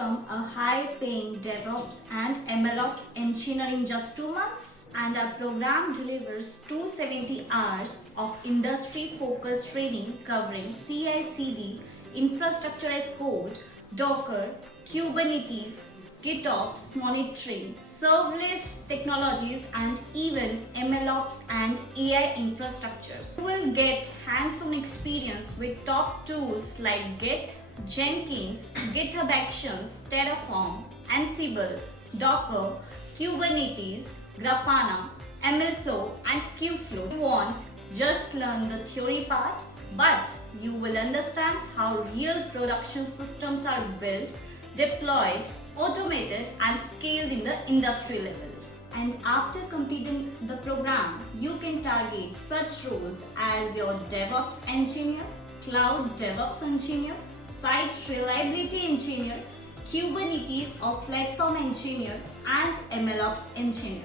become a high-paying DevOps and MLOps engineer in just 2 months? And our program delivers 270 hours of industry-focused training covering CI/CD, infrastructure as code, Docker, Kubernetes, GitOps monitoring, serverless technologies, and even MLOps and AI infrastructures. You will get hands-on experience with top tools like Git, Jenkins, GitHub Actions, Terraform, Ansible, Docker, Kubernetes, Grafana, MLflow, and Kubeflow. You won't just learn the theory part, but you will understand how real production systems are built, deployed, automated, and scaled in the industry level. And after completing the program, you can target such roles as your DevOps engineer, Cloud DevOps engineer, Site Reliability engineer, Kubernetes or platform engineer, and MLOps engineer.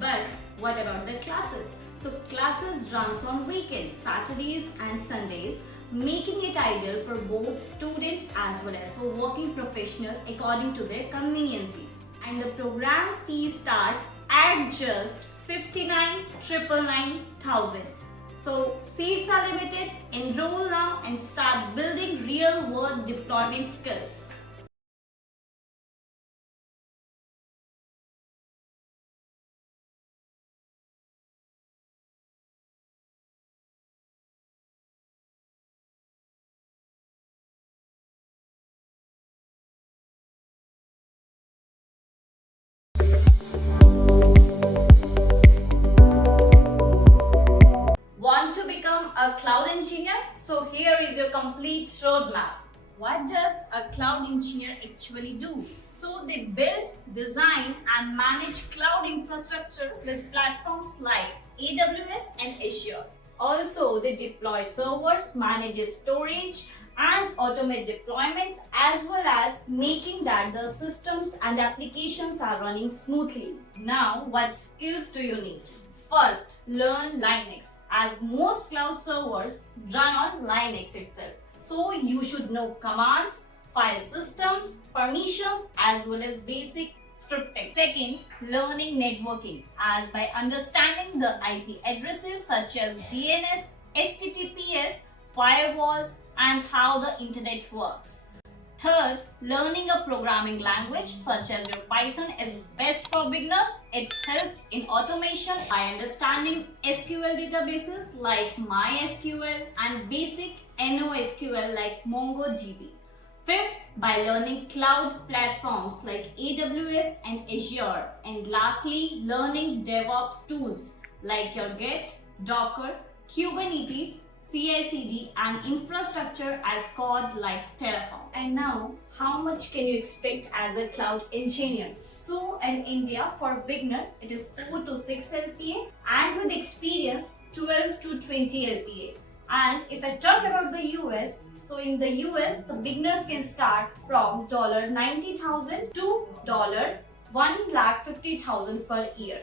But what about the classes? So classes runs on weekends, Saturdays and Sundays, making it ideal for both students as well as for working professionals according to their conveniences. And the program fee starts at just 59,999,000. So seats are limited, enroll now and start building real-world deployment skills. Want to become a cloud engineer? So here is your complete roadmap. What does a cloud engineer actually do? So they build, design and manage cloud infrastructure with platforms like AWS and Azure. Also, they deploy servers, manage storage and automate deployments, as well as making that the systems and applications are running smoothly. Now, what skills do you need? First, learn Linux, as most cloud servers run on Linux itself. So you should know commands, file systems, permissions, as well as basic scripting. Second, learning networking, as by understanding the IP addresses such as DNS, HTTPS, firewalls, and how the internet works. Third, learning a programming language such as your Python is best for beginners. It helps in automation by understanding SQL databases like MySQL and basic NoSQL like MongoDB. Fifth, by learning cloud platforms like AWS and Azure. And lastly, learning DevOps tools like your Git, Docker, Kubernetes, CI/CD and infrastructure as code like Terraform. And now, how much can you expect as a cloud engineer? So in India, for beginner, it is 4 to 6 LPA, and with experience, 12 to 20 LPA. And if I talk about the US, so in the US, the beginners can start from $90,000 to $150,000 per year.